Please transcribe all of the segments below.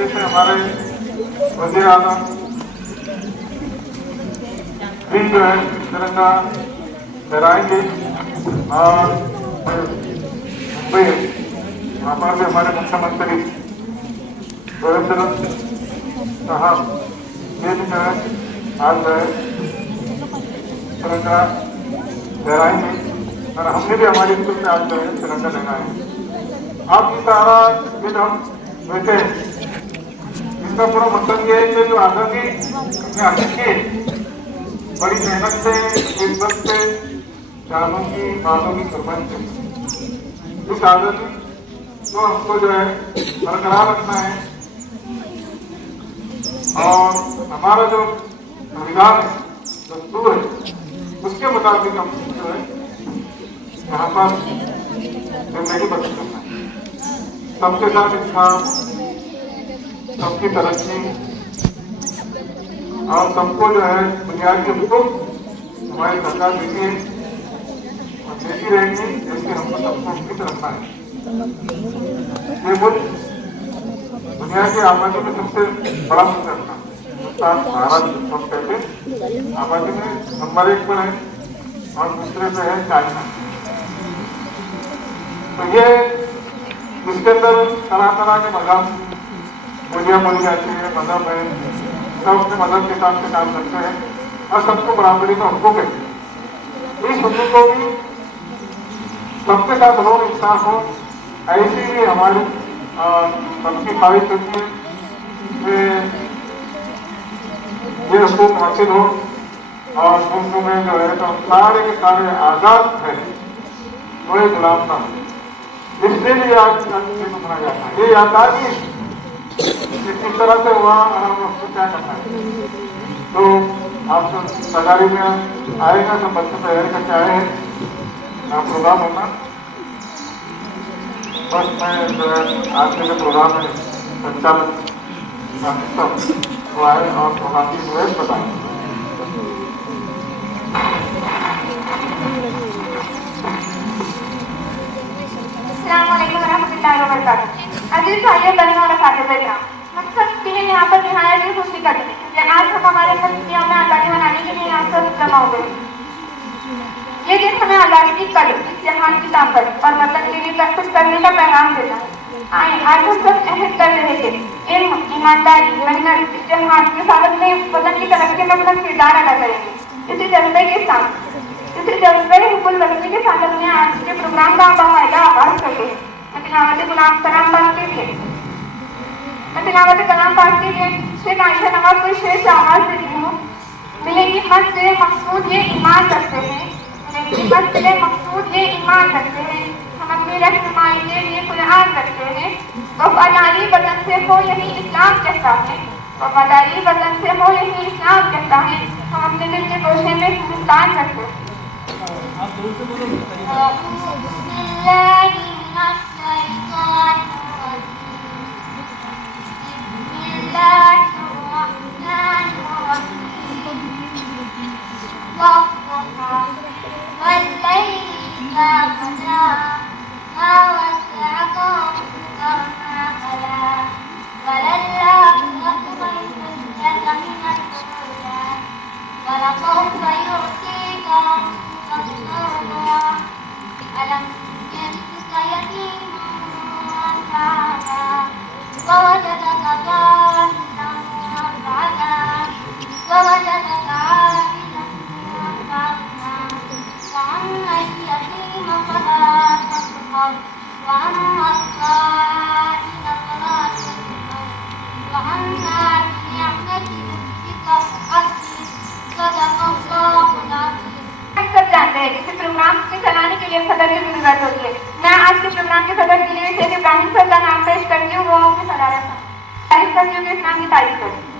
तरीके से हमारे वज़ीर आज़म भी जो है तिरंगा लहराएंगे और मुंबई वहाँ पर भी हमारे मुख्यमंत्री देवेंद्र साहब ये भी जो है आज जो है तिरंगा लहराएंगे और हमने भी हमारी स्कूल से आज जो है तिरंगा लहराएंगे। आप ये सारा दिन हम बैठे इसका पूरा मतलब ये है कि जो आज़ादी में आके बड़ी मेहनत से इज्जत से जानों की बातों की कुर्बानी से इस आज़ादी को हमको जो है बरकरार रखना है और हमारा जो संविधान है दस्तूर है उसके मुताबिक हम जो है यहाँ पर जिंदगी बसर करना है। सबके साथ इंसान सबकी तरक्की और सबको जो है बुनियादी हुकूक हमारी सरकार देती है और देती रहेंगी, जैसे हमको सबको फिट रखना है। ये मुल्क दुनिया की आबादी में सबसे बड़ा मुल्क रखना है। भारत हम कहते आबादी में नंबर 1 पर है और दूसरे पे है चाइना। तो ये इसके अंदर तरह तरह के मजहब बोलियाँ बोली जाती है, मजहब है, सब अपने मजहब के हिसाब से काम करते हैं और सबको बराबरी का हुकूक है। इस हुकूक को भी सबके साथ लोग इंसाफ हो, ऐसी भी हमारी सबकी ख्वाहिश होती है कि ये हुकूक हासिल हो और मुल्क में जो है तो सारे के सारे आज़ाद है, कोई गुलाम ना हो। इसलिए भी आज मनाया जाता है। ये आज़ादी किस तरह से हुआ और हम उसको क्या करना है। तो आप सब तैयारी में आएगा, सब बच्चे तैयारी करके आए हैं प्रोग्राम होना। बस मैं जो है आज के जो प्रोग्राम है संचालक वो आए और प्रोग्राम की जो है बताएं। अजीज भाइयों बहनों और साथियों, मकसद के लिए यहाँ पर निहायत ही खुशी करते हैं। आज हम हमारे मुल्क में आज़ादी मनाने के लिए यहाँ पर जमा हो गए। ये दिन हमें आज़ादी की कड़ी, जहान की ताकत और वतन के लिए सब कुछ करने का पैगाम देता है। आए आज हम सब अहद कर रहे थे इल्म, ईमानदारी, मेहनत, जहान के साथ में वतन की तरक्की में अपना किरदार अदा करेंगे। इसी जज्बे के साथ हुकुल वतनी के साथ अपने आज के प्रोग्राम का बाकायदा आगाज करते हैं। तिलावत कलाम पाक के लिए शेख आयशा नवाज को शेर से आवाज देती हूँ। मिलेगी मत से मकसूद ये ईमान रखते हैं, मिलेगी मत से मकसूद ये ईमान रखते हैं। हम अपनी रहनुमाई के लिए कुरान रखते हैं। वफादारी वतन से हो यही इस्लाम कहता है, वफादारी वतन से हो यही इस्लाम कहता है। हम अपने दिल के गोशे में हिंदुस्तान रखते हैं। जिसे प्रोग्राम के चलाने के लिए सदर की जरूरत होती है। मैं आज के प्रोग्राम के सदर के लिए शेख इब्राहिम सर का नाम पेश करती हूँ। वो हमें सदारत था तारीफ करती हूँ कि इस्लाम की तारीफ करती हूँ।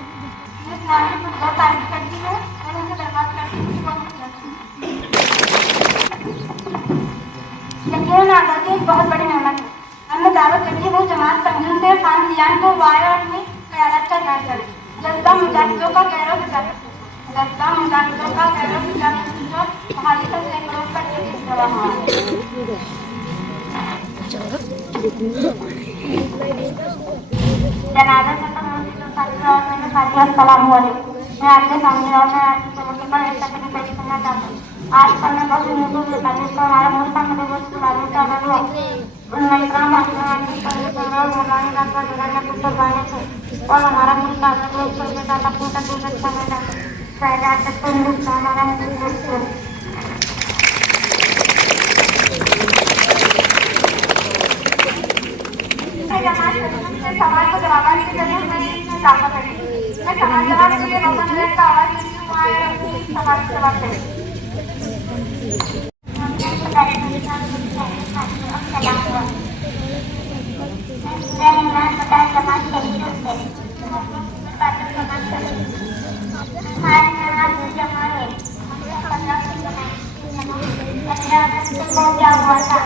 इस्लाम की बहुत तारीफ करती हूँ और उनसे दरख्वास्त करती हूँ। यकीनन आज़ादी एक बहुत बड़ी नेमत है। हमने दावत करती है वो जमात तंजीम से फांसियान को वार और अपनी क़यादत का ध्यान करे। जज्बा मुजाहिदों का गैरों से जनाजा खत्म होने के साथ मेरे साथी अस्सलाम वालेकुम। मैं आपके सामने और मैं आपकी चुनौती पर एक तकनीक पेश करना चाहता हूँ। आजकल मैं बहुत यूट्यूब देखता हूँ तो हमारा मुल्क का मुझे बहुत बुलाने का अगर वो उन्होंने काम हासिल और मौलाना डॉक्टर जगह पुस्तक गाने थे और हमारा मुल्क का अगर वो के साथ अपनी तकनीक अच्छा करना चाहते हैं तो हिंदुस्तान हमारा मुल्क सवाल को जवाब के जरिए मैं ताकत है मैं सवाल जवाब के लिए रोकन रेट का आवाज देती हूँ वहाँ सवाल जवाब देती क्या हुआ था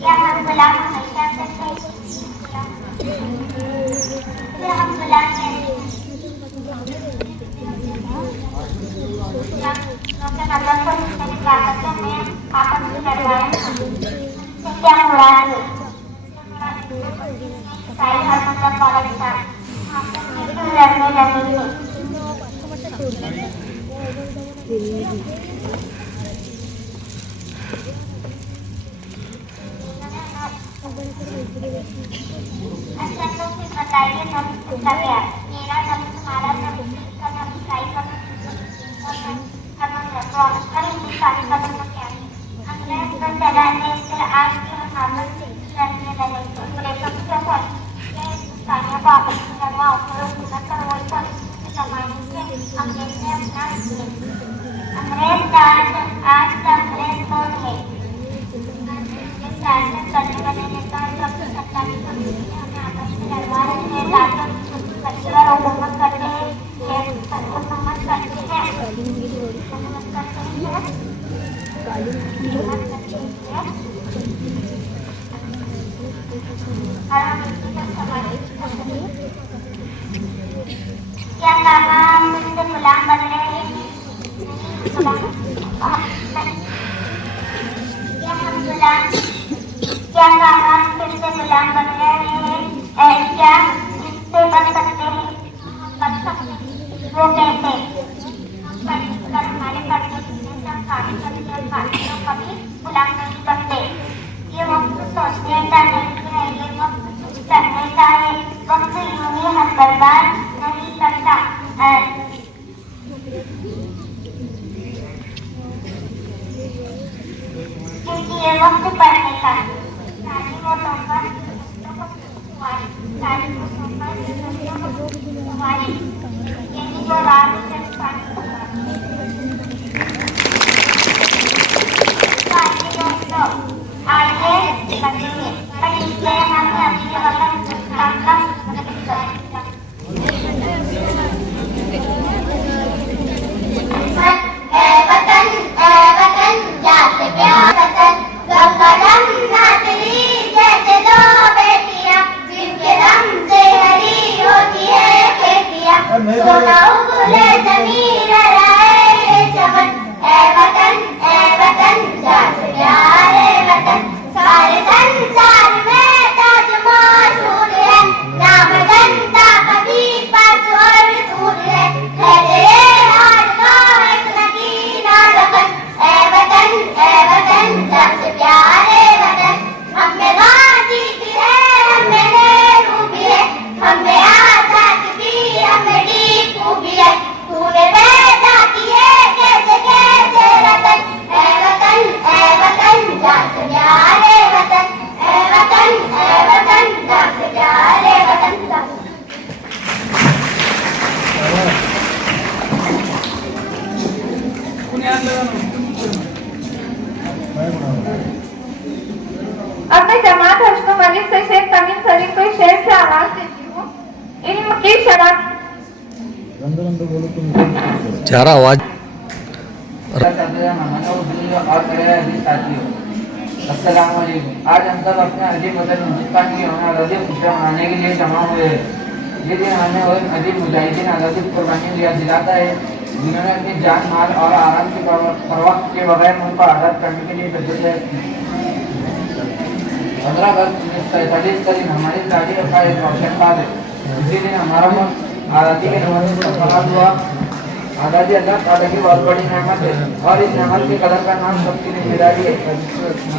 क्या हम गुलाम हमेशा करते क्या हम गुलाम आपस में लड़वाए क्या हो रहा है सारी हर मतलब वाला इंसान लड़ने लगे अच्छा तो फिर बताइए नब्ज किसका क्या मेरा नब्ज तुम्हारा नब्ज इसका नब्ज ईसाई का अंग्रेज को चलाने से आज की हमारे लड़ने लगे अंग्रेजों की क्या हिंदुस्तानियों को आपस में लड़वा और कर वही पर जमाने से अंग्रेज ने अपना अंग्रेज का आज का अंग्रेज कौन है शासन करने वाले नेता जो अपनी सत्ता की हमें आपस में लड़वा रहे हैं ताकि सच्चा हुकूमत करते हैं हुकूमत करते हैं क्या कहा हम तुमसे गुलाम बन रहे हैं क्या कहा हम तुमसे गुलाम बन रहे हैं क्या इससे बन सकते हैं बन सकते हैं वो कैसे हमारे पढ़ने कभी गुलाम नहीं बनते ये वक्त सोचने का नहीं है ये वक्त करने का है वक्त यूं ही हर बर्बाद नहीं करता क्योंकि ये वक्त पढ़ने का सारी वो लोग यही वो रात आइए बच्चे पर इसलिए हमने अभी के वक्त काम का वतन जाते प्यार वतन कदम ना तेरी जैसे दो बेटियां जिनके दम से हरी होती है खेतियां सोना उगले जमीन लहराए चमन वतन जाते प्यार वतन सारे संसार में ताज मशहूर है नाम जनता कभी पास और दूर है तेरे हाथ का एक नगीना रखन वतन सबसे प्यारे वतन हमें गांधी भी है हमें नेहरू भी है हमें आजाद भी हमें टीपू भी है तूने पैदा किए कैसे कैसे वतन सबसे प्यारे वतन सबसे प्यारे वतन अब मैं जमात हश्म मलिक से शेख तमीम सलीम को शेर से आवाज देती हूँ इल्म की शराब चारा आवाज अस्सलाम वालेकुम। आज हम सब अपने अजीब वतन हिंदुस्तान की आज़ादी खुशियाँ मनाने के लिए जमा हुए हैं। ये दिन हमें और अजीब मुजाहिदीन आज़ादी की कुर्बानी दिलाता है। जिन्होंने अपनी जान माल और आराम की परवाह के बगैर मुल्क को आज़ाद करने के लिए जद्दोजहद की। 15 अगस्त 1947 का दिन हमारी तारीख का एक रोशन बात है। इसी दिन हमारा मुल्क आज़ादी के 90 का फलाह हुआ। आज़ादी अल्लाह ताला की बहुत बड़ी नेमत है और इस नेमत की कदर का नाम सबकी जिम्मेदारी है।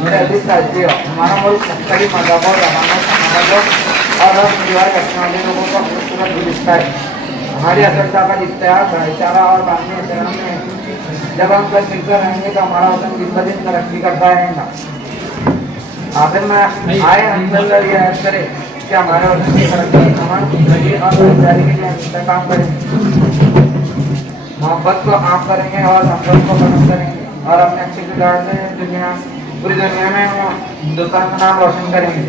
मेरे अजीज साथियों, हमारा मुल्क मुख्तलिफ मज़हबों, ज़बानों, समाजों और रस्म रिवाज रखने वाले लोगों का खूबसूरत गुलिस्ता है। हमारी असरदार इत्तेहाद, भाईचारा और बातमी एहतराम में जब हम सब मिलकर रहेंगे तो हमारा वतन दिन ब दिन तरक्की करता रहेगा। आखिर में आए हम सब ये अर्ज करें कि हमारे वतन की तरक्की, अमन, खुशहाली और भाईचारे के लिए हमेशा काम करेंगे, मोहब्बत को आम करेंगे और हमदर्द को खत्म करेंगे और अपने अच्छे किरदार से पूरी दुनिया में हिंदुस्तान का नाम रोशन करेंगे।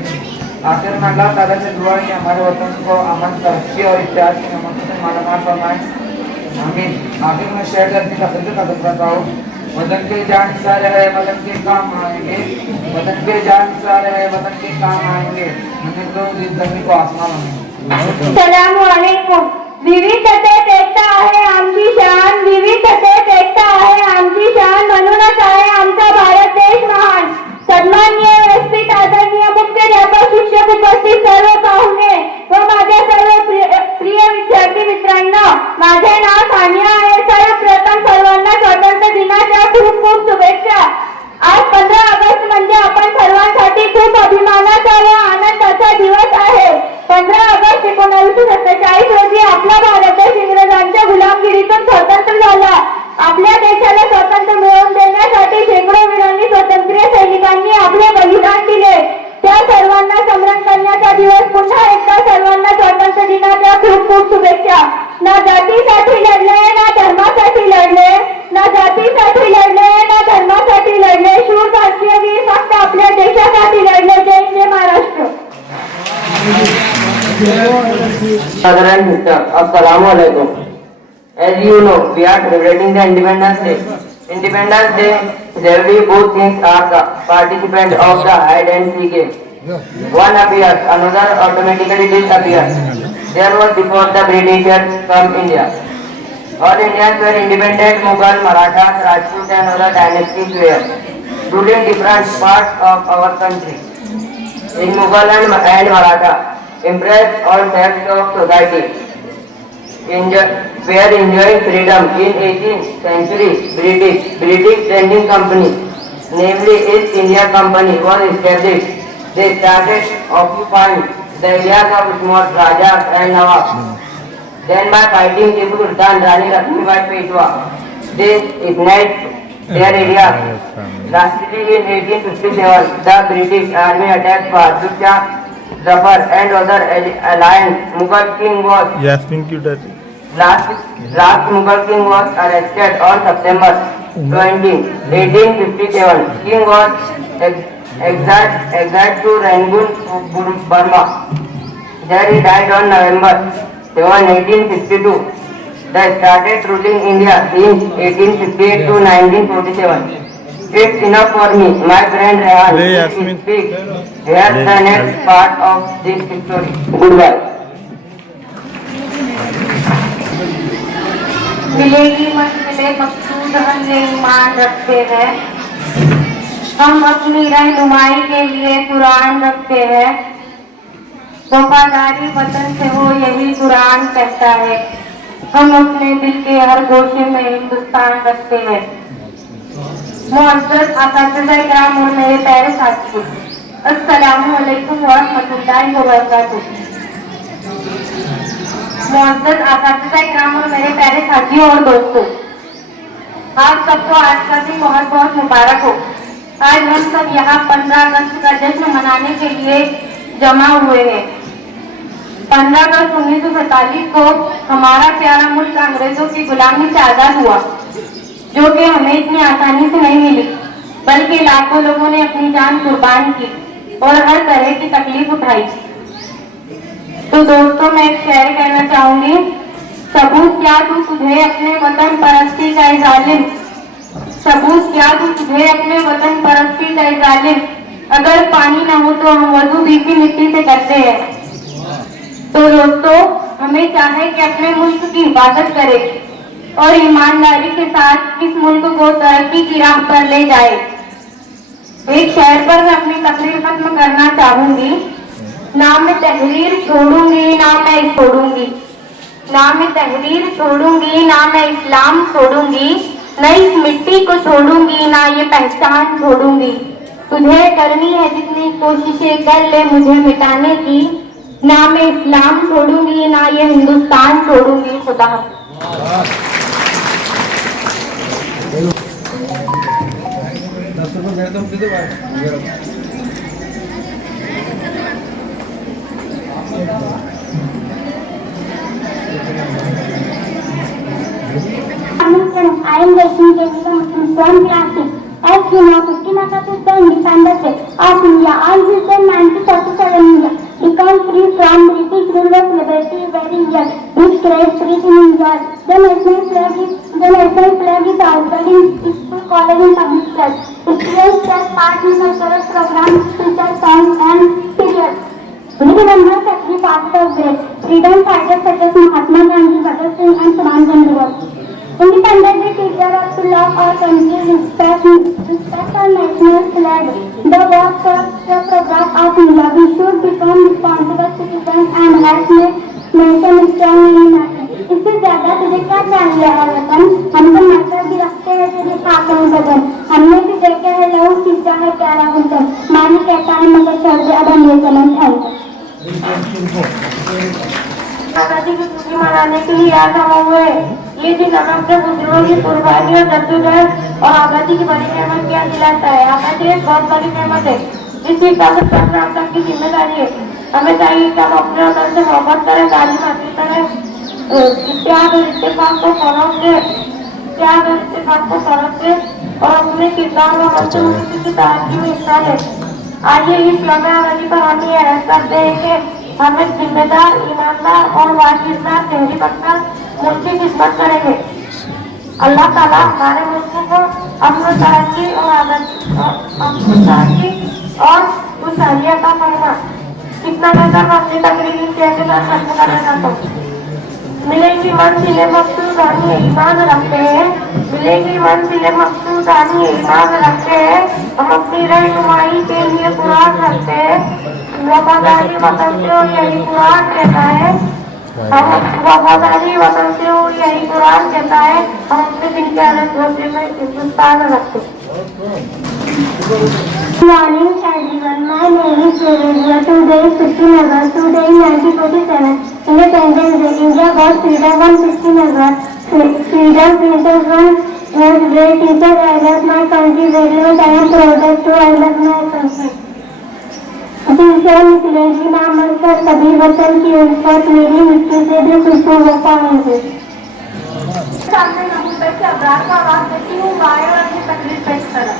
आखिर में अल्लाह ताला से दुआ है कि हमारे वतन को अमन, तरक्की और इत्तेहाद की नेमतों से मालामाल फरमाए। आमीन। आखिर में शेयर करने का फिक्र करता हूँ। वतन के जान सारे है, वतन के काम आएंगे, वतन के जान सारे है, वतन के काम आएंगे, हमें तो इस जमीन को आसमान होंगे। सलामुअलैकुम। विविधतेत एकता आहे आमची शान, विविधतेत एकता आहे आमची शान, म्हणूनच आहे आमचा भारत देश महान। सन्माननीय व्यासपीठ, आदरणीय मुख्याध्यापक, शिक्षक, उपस्थित सर्व पाहुणे व माझ्या सर्व प्रिय विद्यार्थी मित्रांनो, माझे नाव सानिया आहे। सर्वप्रथम सर्वांना स्वातंत्र्य दिनाच्या खूप खूप शुभेच्छा। आज 15 ऑगस्ट म्हणजे आपण सर्वांसाठी खूप अभिमानाचा व आनंदाचा दिवस आहे। 15 ऑगस्ट 1947 रोजी आपला भारत देश इंग्रजांच्या गुलामगिरीतून स्वतंत्र झाला। आपल्या देशाला स्वातंत्र्य मिळवून देण्यासाठी शेकडो वीरांनी, स्वातंत्र्य सैनिकांनी आपले बलिदान दिले। त्या सर्वांना स्मरण करण्याचा दिवस। पुन्हा एकदा सर्वांना स्वातंत्र्य दिनाच्या खूप खूप शुभेच्छा। ना जातीसाठी लढले, ना धर्मासाठी लढले, ना जातीसाठी लढले, ना धर्मासाठी लढले, शूर भारतीय वीर फक्त आपल्या देशासाठी लढले। जय जय Maharashtra. Assalamualaikum. As you know, we are celebrating the Independence Day. Independence Day is every good things are the participant of the hide and seek game. One appears, another automatically disappears. There was before the Britishers from India. All Indians were independent. Mughal, Marathas, Rajput and other dynasties were ruling different parts of our country. In Mughal and Maratha, impressed all sects of society were enjoying freedom. In 18th century, British trading company, namely East India Company, was established. They started occupying the areas of small Rajas and Nawabs. Then by fighting Tipu Sultan, Rani Lakshmibai Peshwa, they ignited their areas. Lastly, in 1857, the British army attacked Bahadur Shah, Zafar and other alliance. Mughal king was last Mughal king was arrested on September 20, 1857. King was exiled to Rangoon, Burma. There he died on November 7, 1862. They started ruling India in 1858 to 1947. It's enough for me, my friend Rehan. Please speak. Here's the next part of this story. Goodbye. मिलेगी मत मिले मकसूद हम ये ईमान रखते हैं। हम अपनी रहनुमाई के लिए कुरान रखते हैं। वफादारी वतन से हो यही कुरान कहता है। हम अपने दिल के हर गोशे में हिंदुस्तान रखते हैं। मुअज़्ज़ज़ असातिज़ा इकराम और मेरे प्यारे साथियों, अस्सलामु अलैकुम व रहमतुल्लाहि व बरकातुहू। मुअज़्ज़ज़ असातिज़ा इकराम और मेरे प्यारे साथियों और दोस्तों, आप सबको आज का दिन बहुत बहुत मुबारक हो। आज हम सब यहाँ 15 अगस्त का जश्न मनाने के लिए जमा हुए हैं। 15 अगस्त 1947 को हमारा प्यारा मुल्क अंग्रेजों की गुलामी से आजाद हुआ, जो कि हमें इतनी आसानी से नहीं मिली, बल्कि लाखों लोगों ने अपनी जान कुर्बान की और हर तरह की तकलीफ उठाई। तो दोस्तों, मैं एक शेर कहना चाहूंगी। सबूत क्या दूं तुझे अपने वतन परस्ती का जालिम, सबूत क्या दूं तुझे अपने वतन परस्ती का जालिम, अगर पानी न हो तो हम वजू भी मिट्टी से करते हैं। तो दोस्तों, हमें चाहे कि अपने मुल्क की हिफाजत करें, और ईमानदारी के साथ इस मुल्क को तरक्की की राह पर ले जाए। एक शेर पर मैं अपनी तकरीर खत्म करना चाहूंगी। ना मैं तहरीर छोड़ूंगी, ना मैं छोड़ूंगी, ना मैं तहरीर छोड़ूंगी, ना मैं इस्लाम छोड़ूंगी, न इस मिट्टी को छोड़ूंगी, ना ये पहचान छोड़ूंगी। तुझे करनी है जितनी कोशिशें कर ले मुझे मिटाने की, ना मैं इस्लाम छोड़ूंगी, ना ये हिंदुस्तान छोड़ूंगी। खुदा I am Rashmi from class 6. As you know, 15 August is the Independence Day of India. On this day, 1947, India became free from British rule was liberated very young, which creates freedom in India. The national flag is outside in school, college, and public schools. Students take part in cultural programs, teacher songs, and periods. We remember the fathers of great freedom fighters such as Mahatma Gandhi, Bhagat Singh, and Subhash Chandra Bose. Independence Day teaches us to love our country, respect our national flag, the work for the progress of India. We should become responsible citizens and help make nation strong and united. इससे ज्यादा तुझे क्या चाहिए है वतन? हम तो मतलब भी रखते हैं तेरे खातों में बदन। हमने भी देखे है लहू सींचा है प्यारा गुलशन। मानी कहता है मगर छोड़ दे अब हम ये जन्म है। आजादी की खुशी मनाने के लिए आज हम हुए। ये दिन हम अपने बुजुर्गों की कुर्बानी और जद्दोजहद और आजादी की बड़ी नेमत क्या दिलाता है। आजादी एक बहुत बड़ी नेमत है जिसकी हिफाजत करना हम सब की जिम्मेदारी है। हमें चाहिए कि हम अपने वतन से मोहब्बत करें, तालीम हासिल करें, इत्तेहाद और इत्तेफाक को फरोग दें और अपने किरदार व मंसूबों की तरक्की में हिस्सा लें। आइए इस लम्हे आजादी पर हम ये एहसास करते हैं कि हमें जिम्मेदार, ईमानदार और वाजिबदार शहरी बनकर मुल्क की खिदमत करेंगे। अल्लाह ताला हमारे मुल्क को अमन, तरक्की और खुशहाली अता फरमाए। कितना कहकर मैं अपनी तकरीर के साथ खत्म करना चाहता हूँ। मिलेंगी मंजिलें मकसूद आनी ईमान रखते हैं, मिलेंगी मंजिलें मकसूद आनी ईमान रखते हैं। हम अपनी रहनुमाई के लिए कुरान रखते हैं। वफादारी वतन से और यही कुरान कहता है। हम वफादारी वतन से और यही कुरान कहता है। हम अपने दिन के अलग रोजे में हिंदुस्तान रखते हैं। Morning everyone, my name is Surya. Today is 15 August. Today is 1947. Independence Day. India got freedom on 15 August. Freedom princess was great teacher. I love my country very much. I am proud to I love my country. दिलसे निकलेगी ना मरकर कभी वतन की उल्फत, मेरी मिट्टी से भी खुशबू पाएंगे। सामने नमूने से अबरार का आवाज देती हूँ। गाय और अपनी तकलीफ पेश करा।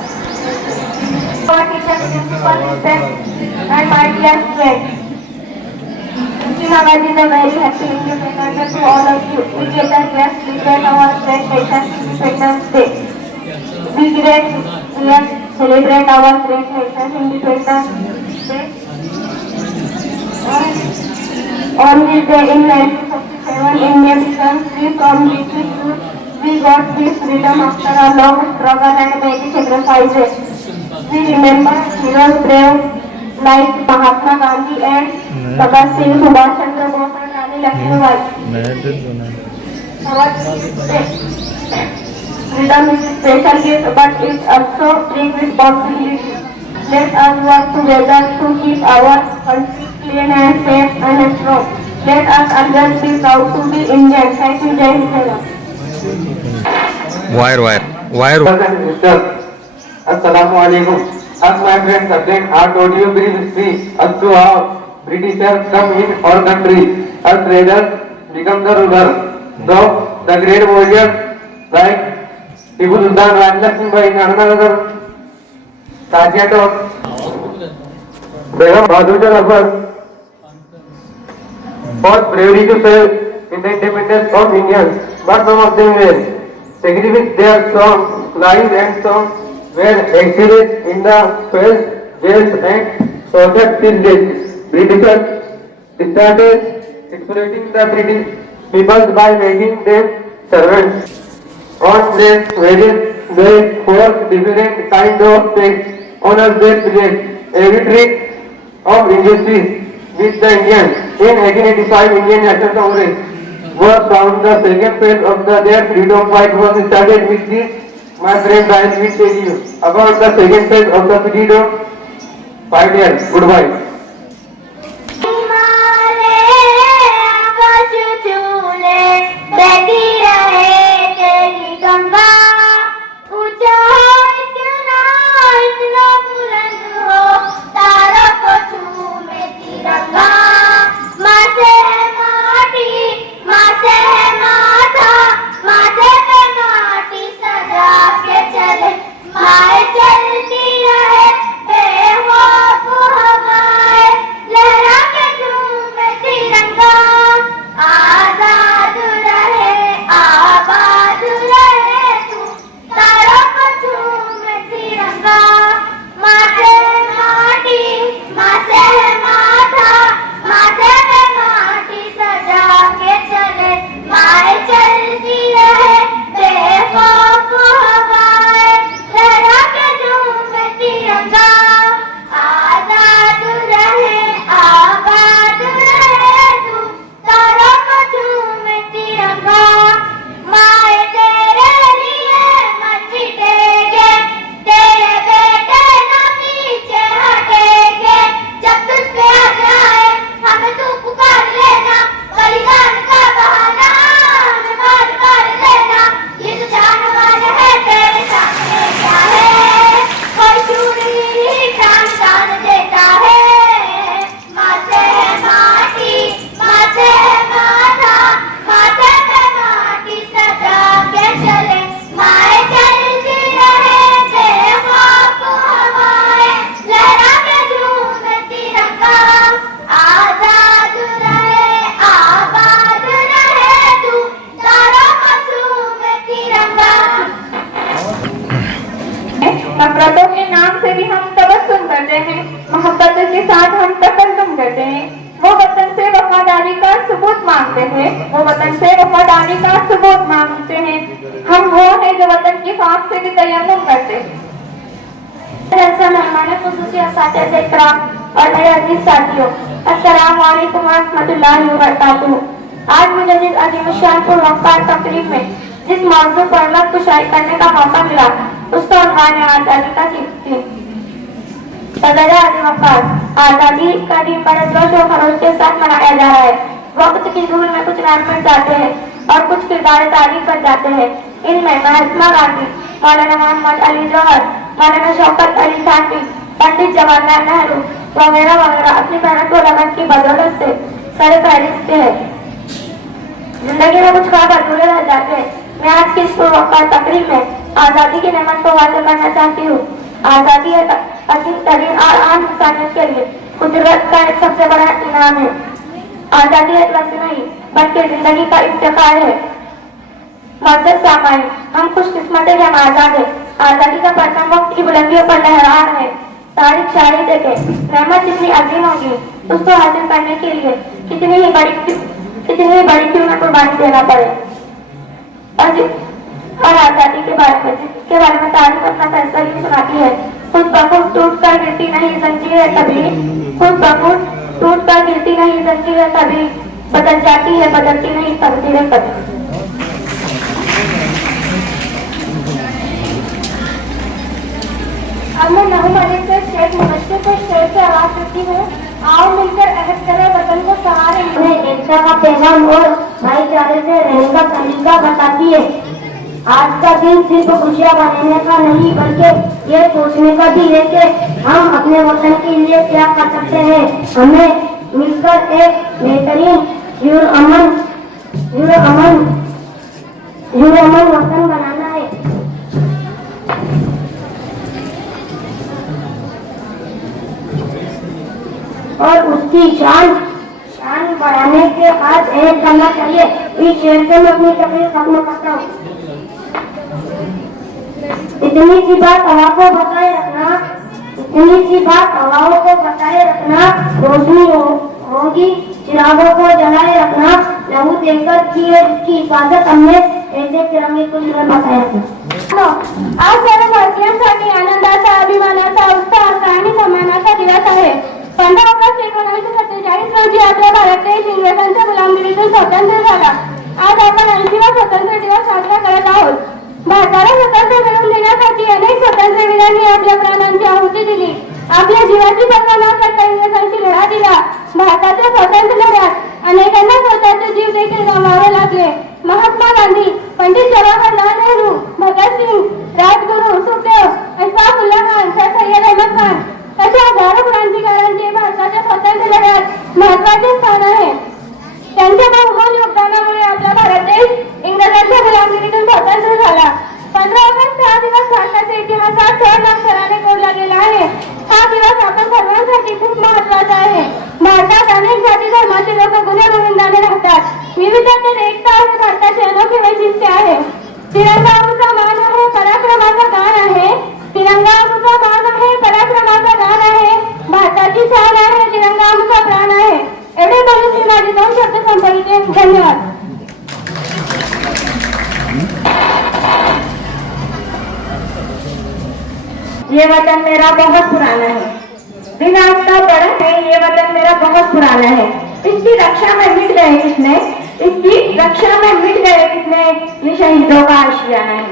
और teacher principal and my dear friends, Navadi is a very happy independence to all of you. We get a guest celebrate our great nation Independence Day. Let's celebrate our great nation Independence Day. On this day in 1947, India became free from British rule. We got this freedom after a long struggle and many sacrifices. We remember heroes brave like Mahatma Gandhi and Bhagat Singh, Subhash Chandra Bose and Rani Lakshmibai. Freedom is a special gift, but it also brings responsibility. Let us work together to keep our country clean and safe and strong. Let us always be proud to be Indian. Thank you, Jai Hind. Wire. Assalamu alaikum. As my friend subject, our audio brief history as to how Britishers come in our country as traders become the ruler. Though the great warriors like Tipu Sultan, Rani Lakshmibai, and another Tajiat of Begum Bahadur Akbar fought bravely to save in the independence of Indians, but some of them were sacrificed their strong lives and some were exiled in the fells, jails and tortured till death. Britishers started exploiting the British people by making them servants. on place various ways for different kind of tax on a state project. Every trick of injustice with the Indian in 1885 Indian National Congress was found. The second phase of their freedom fight was started with this. My friend Ryan will tell you about the second phase of the freedom fight here. Goodbye. नफरतों के नाम से भी हम तबस्सुम करते हैं, मोहब्बत के साथ हम तकल्लुम करते हैं। वो वतन से वफादारी का सबूत मांगते हैं, वो वतन से वफादारी का सबूत मांगते हैं। हम वो हैं जो वतन की खाक से भी तयम्मुम करते हैं। मेहमान खुसूसी असातिज़ा इकराम और मेरे अजीज साथियों, अस्सलाम वालेकुम व रहमतुल्लाहि व बरकातुहू। आज मुझे जिस अज़ीमुश्शान पुरवक़ार तकरीब में जिस मौजू पर लफ्ज़ कुशाई करने का मौका मिला, उसका उन्वान है आजादी का सिलसिला। सदर आजादी का दिन बड़े जोश और खरोश के साथ मनाया जा रहा है। वक्त की धूल में कुछ नाम मिट जाते हैं और कुछ किरदार तारीफ बन जाते हैं। इनमें महात्मा गांधी, मौलाना मोहम्मद अली जौहर, मौलाना शौकत अली थानवी, पंडित जवाहरलाल नेहरू वगैरह वगैरह अपनी मेहनत व लगन की बदौलत से सरे फहरिस्त है। जिंदगी में कुछ ख्वाब अधूरे रह जाते हैं। मैं आज की इस पुरवक़ार तकरीब में आजादी की नेमत को वाज़ेह करना चाहती हूँ। आजादी एक अजीम तरीन और आम इंसानियत के लिए कुदरत का एक सबसे बड़ा इनाम है। आजादी एक लफ्ज़ नहीं बल्कि जिंदगी का इफ्तिखार है। मुअज़्ज़ज़ सामाईन, हम खुशकिस्मत हैं कि हम आजाद हैं। आजादी का परचम वक्त की बुलंदियों पर लहरा रहा है। तारीख शायरी देखे नेमत जितनी अजीम होगी उसको हासिल करने के लिए कितनी ही बड़ी क्यों न कुर्बानी देना पड़े। और आजादी के बारे में तारीख अपना फैसला ये सुनाती है। खुद बखुद टूट कर गिरती नहीं जंजीरें कभी, खुद बखुद टूट कर गिरती नहीं जंजीरें कभी, बदल जाती है बदलती नहीं तकदीरें कभी। अब मैं नहूम अली से शेख मुबश्शिर को शेर से आवाज करती हूँ। आओ मिलकर अहद करें वतन को सहारे। हमें एकता का पैगाम और भाईचारे से रहने का तरीका बताती है। आज का दिन सिर्फ खुशियाँ मनाने का नहीं बल्कि ये सोचने का भी है कि हम अपने वतन के लिए क्या कर सकते हैं। हमें मिलकर एक बेहतरीन अमन वतन बनाना है। और उसकी शान बढ़ाने के बाद ऐड करना चाहिए। इस शेर से मैं अपनी तकरीर खत्म करता हूँ। इतनी सी बात हवा को बताए रखना, रोशनी होगी चिरागों को जलाए रखना। लहू देकर की है जिसकी हिफाजत हमने ऐसे तिरंगे को जीवन बसायचं. आज सर्व भारतीयांसाठी आनंदाचा, अभिमानाचा, उत्साहाचा आणि सन्मानाचा दिवस आहे. 15 ऑगस्ट 1947 रोजी आपला भारत देश इंग्रजांच्या गुलामगिरीतून स्वतंत्र झाला. आज आपण 80वा स्वातंत्र्य दिवस साजरा करत आहोत. भारताला स्वातंत्र्य मिळवून देण्यासाठी अनेक स्वातंत्र्यवीरांनी आपल्या प्राणांची आहुती दिली. आपल्या जीवाची पर्वा न करता इंग्रजांशी लढा दिला. भारताच्या स्वातंत्र्य लढ्यात अनेकांना स्वतःचे जीव देखील गमवावे लागले. महात्मा गांधी, पंडित जवाहरलाल नेहरू, भगतसिंग, राजगुरू, सुखदेव, अशफाकुल्ला खान, सर सय्यद अहमद खान अशा हजारो क्रांतिकारकांचे भारताच्या स्वातंत्र्य लढ्यात महत्वाचे स्थान आहे. त्यांच्या बहुमोल योगदानामुळे आपला भारत देश इंग्रजांच्या गुलामगिरीतून स्वतंत्र झाला. 15 ऑगस्ट हा दिवस भारताच्या इतिहासात सर्वांनी कोरला गेला आहे. हा दिवस आपण सर्वांसाठी खूप महत्वाचा आहे. भारतात अनेक जाती धर्माचे लोक गुण्यागोविंदाने राहतात. विविधतेत एकता हे भारताचे अनोखे वैशिष्ट्य आहे. तिरंगा आमचा मान आहे, पराक्रमाचा गान आहे. तिरंगा आमचा मान आहे, पराक्रमाचा गान आहे. भारताची शान आहे, तिरंगा आमचा प्राण आहे. एवढे बोलून मी माझे 2 शब्द संपविते. धन्यवाद. ये वतन मेरा बहुत पुराना है, दिन आज का बड़ा है. ये वतन मेरा बहुत पुराना है. इसकी रक्षा में मिट गए कितने, इसकी रक्षा में मिट गए कितने, ये शहीदों का आशियाना है.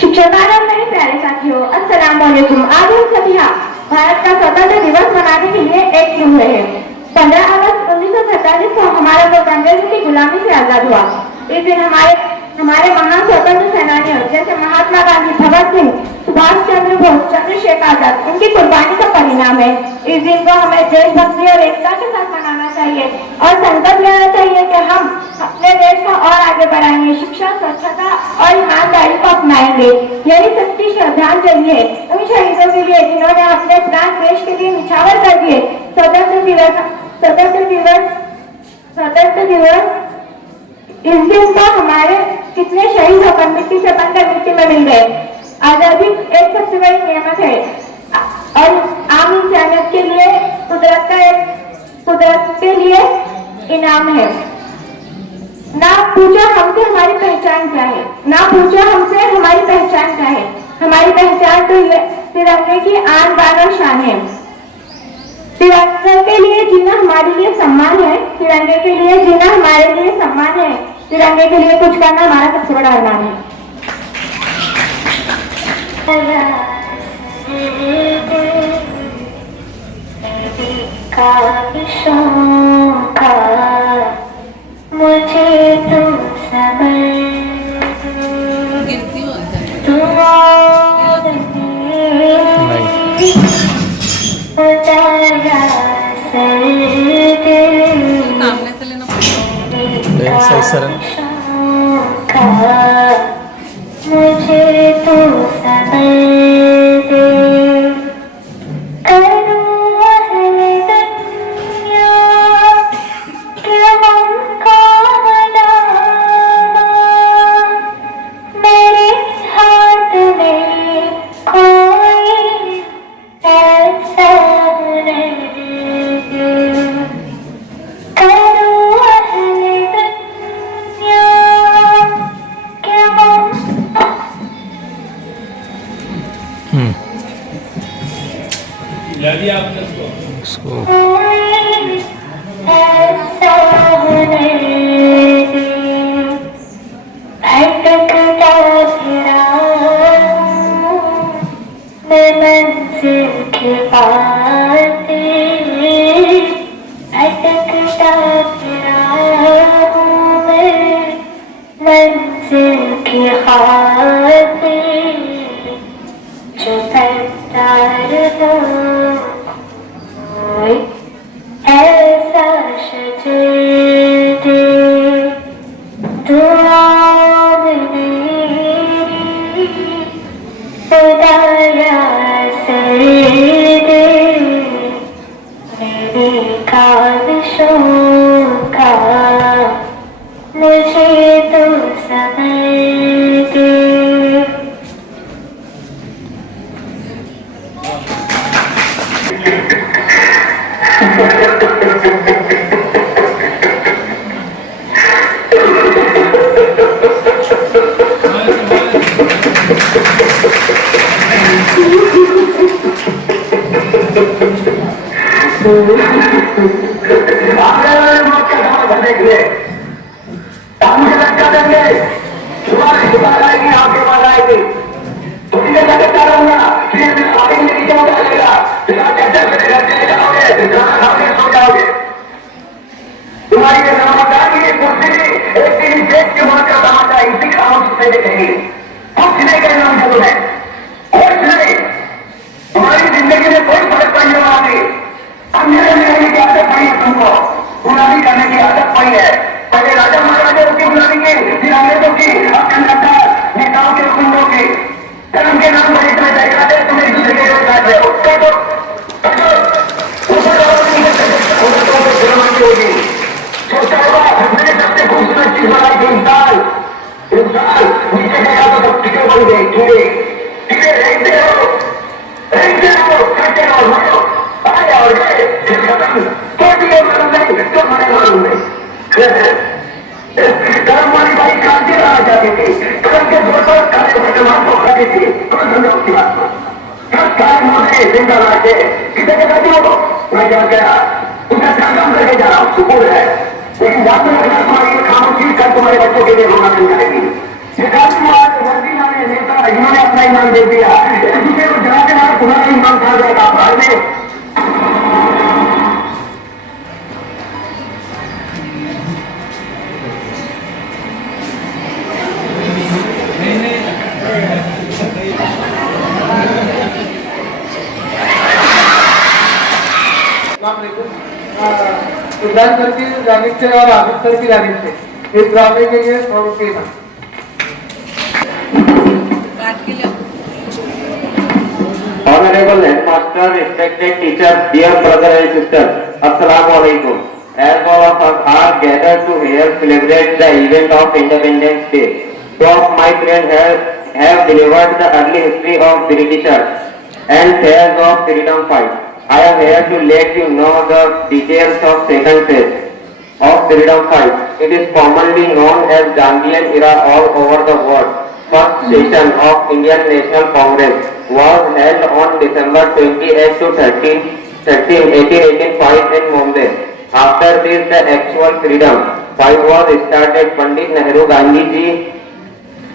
शिक्षकों और मेरे प्यारे साथियों, अस्सलाम वालेकुम. आज हम सभी यहाँ भारत का स्वतंत्र दिवस मनाने के लिए एक हुए हैं. 15 अगस्त 1947 को हमारा देश अंग्रेजों की गुलामी से आजाद हुआ. इस दिन हमारे महान स्वतंत्र सेनानियों जैसे महात्मा गांधी, भगत सिंह, सुभाष चंद्र बोस, चंद्रशेखर आजाद, उनकी कुर्बानी का परिणाम है. इस दिन को हमें देशभक्ति और एकता के साथ मनाना चाहिए और संकल्प लेना चाहिए कि हम अपने देश को और आगे बढ़ाएंगे, शिक्षा, स्वच्छता और ईमानदारी को अपनाएंगे. यही सच्ची श्रद्धांजलि है उन शहीदों के लिए जिन्होंने अपने प्राण देश के लिए निछावर कर दिए. स्वतंत्र दिवस इस दिन को हमारे कितने शहीद होकर मिट्टी से बनकर मिट्टी में मिल गए. आजादी एक सबसे बड़ी नेमत है और आम इंसानियत के लिए कुदरत के लिए इनाम है. ना पूछो हमसे हमारी पहचान क्या है, ना पूछो हमसे हमारी पहचान क्या है. हमारी पहचान तो तिरंगे की आन बान और शान है. तिरंगे के लिए जीना हमारे लिए सम्मान है. तिरंगे के लिए जीना हमारे लिए सम्मान है. तिरंगे के लिए कुछ करना हमारा सबसे बड़ा अरमान है. मुझे तुम मुझे तो समय दे, करूँ अहले दुनिया के मन को मना. मेरे हाथ में कोई ऐसा नहीं, करूँ अहले दुनिया के मन. यादी आपने उसको ऐसा नहीं, अटकता फिरा मैं मंजिल के पाते, अटकता फिरा मैं मंजिल के खाते. जो पत्थर हो ऐसा शजर दे, दुआ मेरी खुदाया सर दे. मेरी ख्वाहिशों का मुझे तो समय दे. Thank you. तुम्हारे बच्चों के लिए रोना मिल जाएगी। इन्होंने अपना ईमान दे दिया, दूसरे को जला के बाद तुम्हारा ईमान खा जाएगा बाद में। इब्राहिम सर की जानिब से और आबिद सर की जानिब से इस ड्रामे के लिए 100 रुपये था। Honorable Headmaster, respected teachers, dear brother and sisters, Assalamu alaikum. As all of us are gathered to here celebrate the event of Independence Day, two of my friends have delivered the early history of Britishers and tales of freedom fight. I am here to let you know the details of second phase of freedom fight. It is commonly known as Gandhian era all over the world. First session of Indian National Congress was held on December 28 to 1885 in Mumbai. After this, the actual freedom fight was started. Pandit Nehru, Gandhi ji,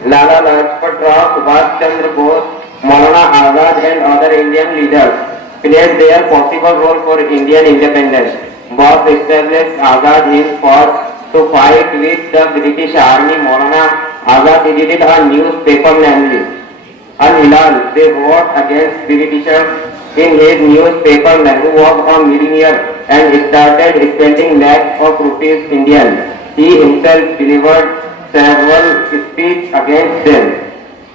Lala Lajpat Rai, Subhash Chandra Bose, Maulana Azad and other Indian leaders played their possible role for Indian independence. Bose established Azad Hind Force to fight with the British Army. Maulana Azad edited a newspaper namely Al-Hilal. They fought against Britishers in his newspaper. Nehru was a millionaire and started spending lakhs of rupees Indian. He himself delivered several speeches against them.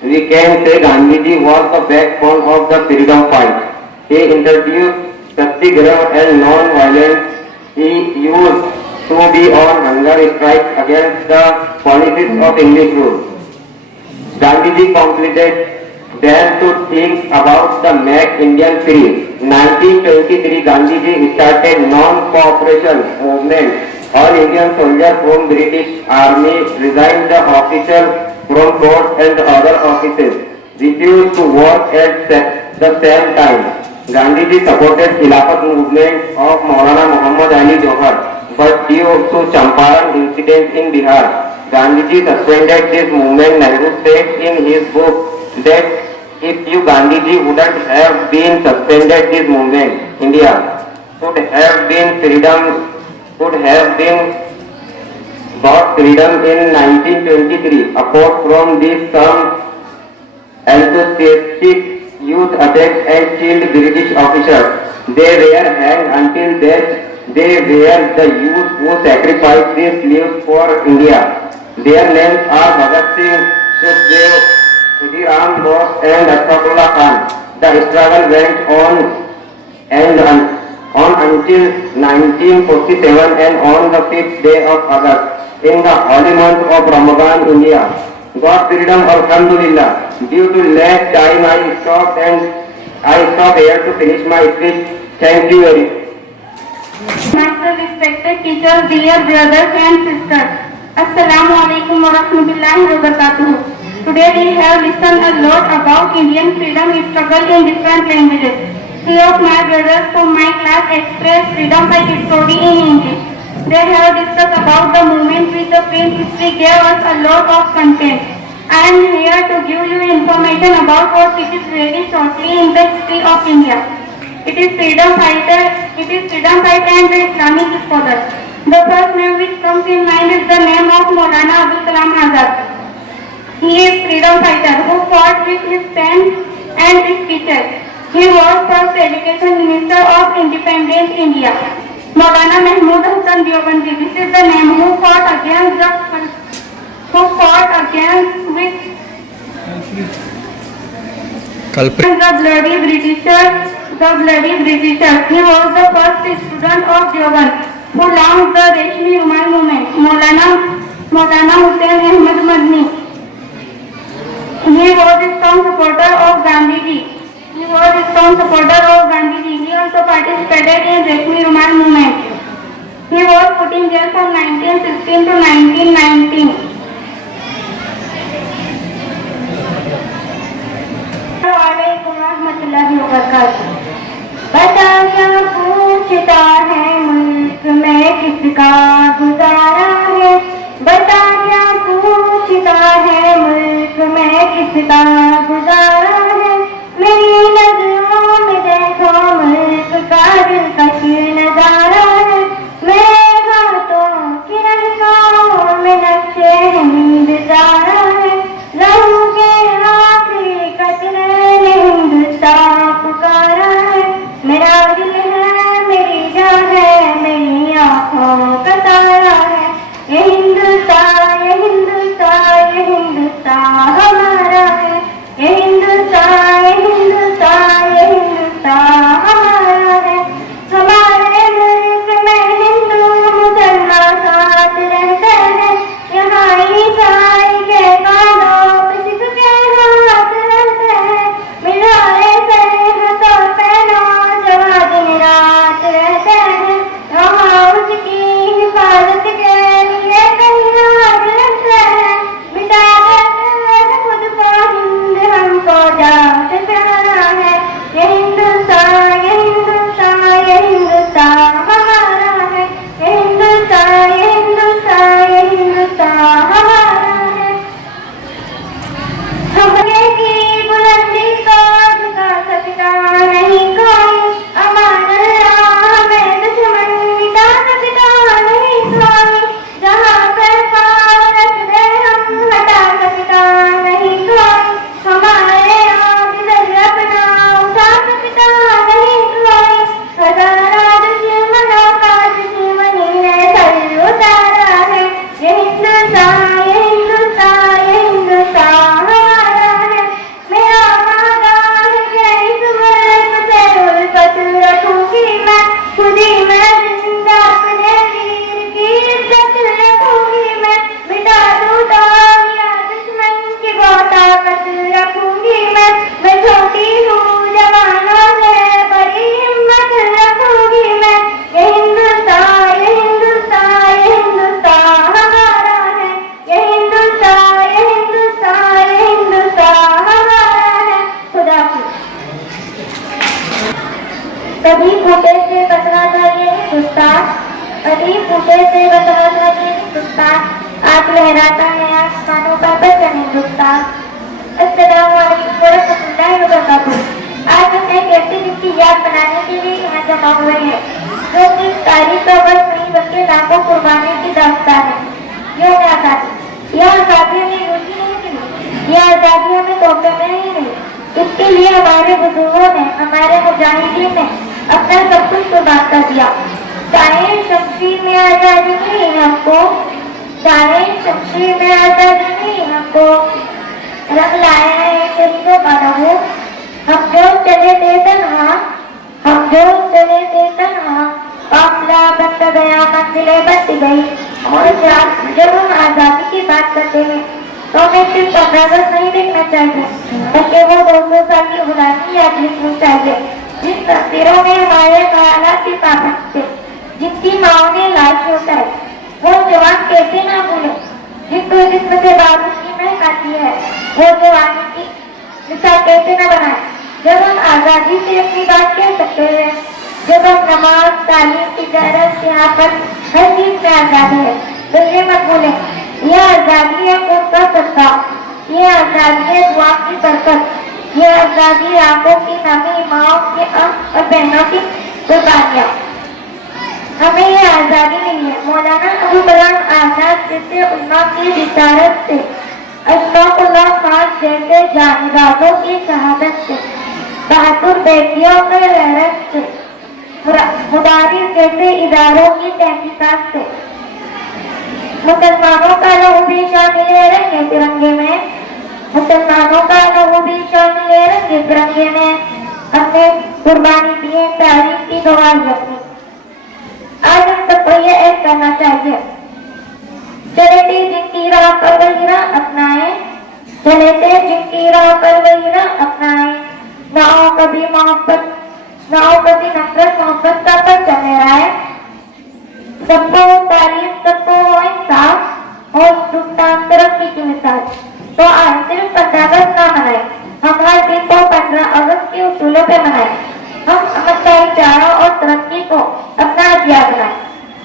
We can say Gandhiji was the backbone of the freedom fight. He introduced Satyagraha and non-violence. He used to be on hunger strikes against the policies of English rule. Gandhiji completed then to think about the make Indian free. 1923 Gandhiji started non-cooperation movement. All Indian soldiers from British Army resigned the official from courts and other offices. Refused to work at the same time. Gandhiji supported Khilafat movement of Maulana Muhammad Ali Johar, but due to Champaran incident in Bihar, Gandhiji suspended this movement. Nehru said in his book that if you Gandhiji wouldn't have been suspended this movement, India could have got freedom in 1923. Apart from this, some enthusiastic youth attacked and killed British officers. They were hanged until death. They were the youth who sacrificed their lives for India. Their names are Bhagat Singh, Sukhdev, Khudiram Bose and Ashfaqullah Khan. The struggle went on until 1947 and on the 5th day of August in the holy month of Ramadan, India got freedom, alhamdulillah. Due to less time I stop here to finish my speech. Thank you very much. Master, respected teachers, dear brothers and sisters, Assalamu alaikum wa rahmatullahi wa barakatuh. Today we have listened a lot about Indian freedom struggle in different languages. Three of my brothers from my class expressed freedom fight story in English. They have discussed about the movement which the print history gave us a lot of content. I am here to give you information about what it is very shortly in the history of India. It is freedom fighter and the Islamic scholar. The first name which comes in mind is the name of Maulana Abul Kalam Azad. He is freedom fighter who fought with his pen and his speeches. He was first education minister of independent India. Maulana Mahmud Hassan Deobandi. This is the name who fought against with The bloody Britisher. He was the first student of Deoband who launched the Reshmi Rumal movement. Maulana Hussain Ahmad Madni. He was a strong supporter of Gandhi Ji. He also participated in Reshmi Rumal movement. He was put in jail from 1916 to 1919. बता क्या पूछता है मुल्क में किसका गुजारा है, बता क्या पूछता है मुल्क में किसका गुजारा है। मेरी नजरों में देखो मुल्क का दिलकश नजारा है, मेरे हाथों की रंगों में नक्शे हिंद जारा है। लहू के आखिरी कतरे ने हिंदुस्तान पुकारा है। मेरा दिल है, मेरी जान है, मेरी आँखों का तारा है। ये हिंदुस्तान, ये हिंदुस्तान, ये हिंदुस्तान हमारा है। ये हिंदुस्तान, ये हिंदुस्तान, ये हिंदुस्तान हमारा है। हमारे मुल्क में हिंदू मुसलमान साथ रहते हैं। यहाँ ईसाई के कानों पे सिख के हाथ रहते हैं। मिलाए से हाथों पे नौजवान दिन रात रहते हैं। यहाँ उसकी हिफाजत के लिए तैयार रहते हैं। मिटा देते हैं खुद को हिंद, हमको जान से प्यारा है। ये हिंदुस्तान, ये हिंदुस्तान, ये हिंदुस्तान हमारा है। ये हिंदुस्तान, ये हिंदुस्तान, ये हिंदुस्तान हमारा है। हमने की बुलंदी को झुका सकता नहीं कोई, अमान अल्लाह में दुश्मन मिटा सकता नहीं कोई। जहाँ पर पाँव रख दे हम हटा सकता नहीं कोई। हमारे आँख से अपना उठा सकता नहीं कोई। हजारा दुश्मनों का दुश्मनी ने सर उतारा है। ये हिंदुस्तान, ये हिंदुस्तान, ये हिंदुस्तान हमारा है। मेरा वादा है कि इस मुल्क से उल्फत रखूंगी मैं, खुद ही मैं जिंदा अपने वीर की इज्जत रखूंगी मैं। मिटा दूं तालियां दुश्मन की वो ताकत रखूंगी मैं। मैं छोटी हूँ जवानों से बड़ी हिम्मत रखूंगी मैं। ये हिंदुस्तान, ये हिंदुस्तान, ये हिंदुस्तान हमारा है। ये हिंदुस्तान, ये हिंदुस्तान, ये हिंदुस्तान हमारा है। खुदा की कभी फूटे से बदला था ये हिंदुस्तान, कभी फूटे से बदला था ये हिंदुस्तान। आज लहराता है आसमानों का बचन हिंदुस्तान। अस्सलाम वालेकुम वरहमतुल्लाहि वबरकातुहू। आज हम एक ऐसे दिन की याद बनाने के लिए यहाँ जमा हुए हैं जो सिर्फ तारीख का वर्ष नहीं बल्कि लाखों कुर्बानी की दास्तान है। यह आजादी, यह आजादी हमें रोटी नहीं मिली, यह आजादी हमें तोहफे में नहीं मिली। इसके लिए हमारे बुजुर्गों ने, हमारे मुजाहिदीन ने अपना सब कुछ कुर्बान कर दिया। चाहे शमशीर में आजादी नहीं हमको, चाहे शमशीर में आजादी नहीं हमको, रंग लाया है शहीदों का लहू। हम जो चले थे तन्हा, हम जो चले थे तन्हा, काफिला बन गया, मंजिलें बन गई। और जब हम आजादी की बात करते हैं तो हमें सिर्फ 15 अगस्त नहीं देखना चाहिए बल्कि वो 200 साल की गुलामी याद लिखनी चाहिए, जिन तस्वीरों में हमारे ख्यालात की पाबंद थे, जिनकी माओ ने लाश उठाई। वो जवान कैसे ना भूले जिनको जिस्म से बारूद की महक आती है। वो जवानी की मिसाल कैसे न बनाए जब हम आजादी से अपनी बात कह सकते हैं, जब हम नमाज, तालीम, तिजारत, सियासत हर चीज में आजादी है। तो ये मत भूलें, यह आजादी है खून का सदका, ये आजादी है दुआ की बरकत, ये आजादी आंखों की नमी, माओ के आंख और बहनों की कुर्बानियाँ। हमें ये आजादी मिली है मौलाना अबू कलाम आजाद जैसे उन्ना की रिसालत से, अशफाकुल्लाह खान जैसे जानिबाजों की शहादत से, बहादुर बेटियों के लहरत से, मुदारिस जैसे इदारों की तहकीकात से। मुसलमानों का लहू भी शामिल है रंगे तिरंगे में, मुसलमानों का लहू भी शामिल है रंगे बिरंगे में, हमने कुर्बानी दी है तारीख की गवाही अपनी। आज हम सबको ये ऐसा करना चाहिए, चले थे जिनकी राह पर वही राह अपनाए, चले थे जिनकी राह पर वही राह अपनाए, ना हो कभी मोहब्बत, ना हो कभी नफरत मोहब्बत का परचम लहराए, सबको तालीम, सबको इंसाफ और हिंदुस्तान तरक्की की मिसाल। तो आज सिर्फ 15 अगस्त ना मनाए, हम हर दिन को 15 अगस्त के उसूलों पे मनाए, हम अमन भाईचारा और तरक्की को अपना हथियार बनाए।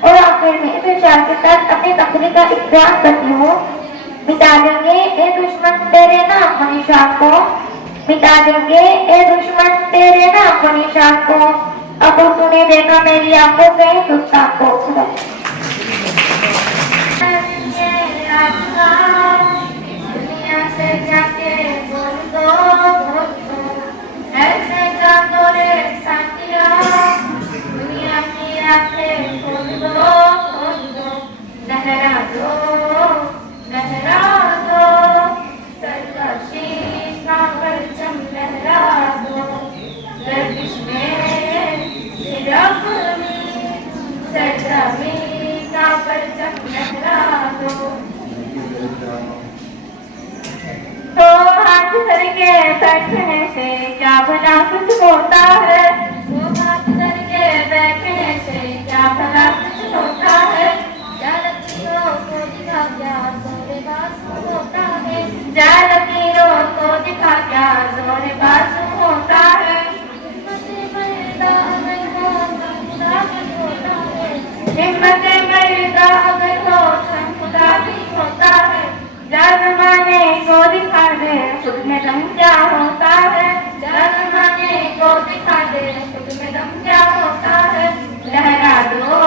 और आखिर में इस विचार के साथ अपनी तकरीर का इख्तियार करती हूँ, मिटा देंगे ए दुश्मन तेरे नाम को निशान को, मिटा देंगे ए दुश्मन तेरे नाम को निशान को, अब तूने देखा मेरी आंखों से हिंदुस्तान को। दुनिया से जाके बोल दो ऐसे जानो रे साथिया, दुनिया की आंखें खोल दो, लहरा दो सरकशी का परचम लहरा दो, गर्दिश में सिरफ में सरजमी का परचम लहरा दो। तो हाथ धर के बैठने से क्या भला कुछ होता है, तो हाथ धर के बैठने से क्या भला कुछ होता है, क्या लकीरों को दिखा क्या जोरे बाजू होता है, क्या लकीरों को दिखा क्या जोरे बाजू होता है, हिम्मत मर्दा अगर हो खुदा भी होता है, हिम्मत मर्दा अगर हो खुदा भी होता है, जमाने को दिखा दे खुद में दम क्या होता है, जमाने को दिखा दे खुद में दम क्या होता है, लहरा दो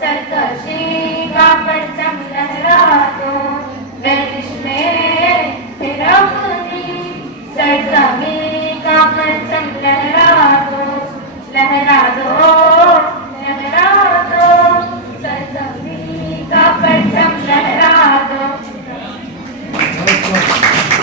सरकशी का परचम लहरा दो, गर्दिश में फिर अपनी सरजमी का परचम लहरा दो, लहरा दो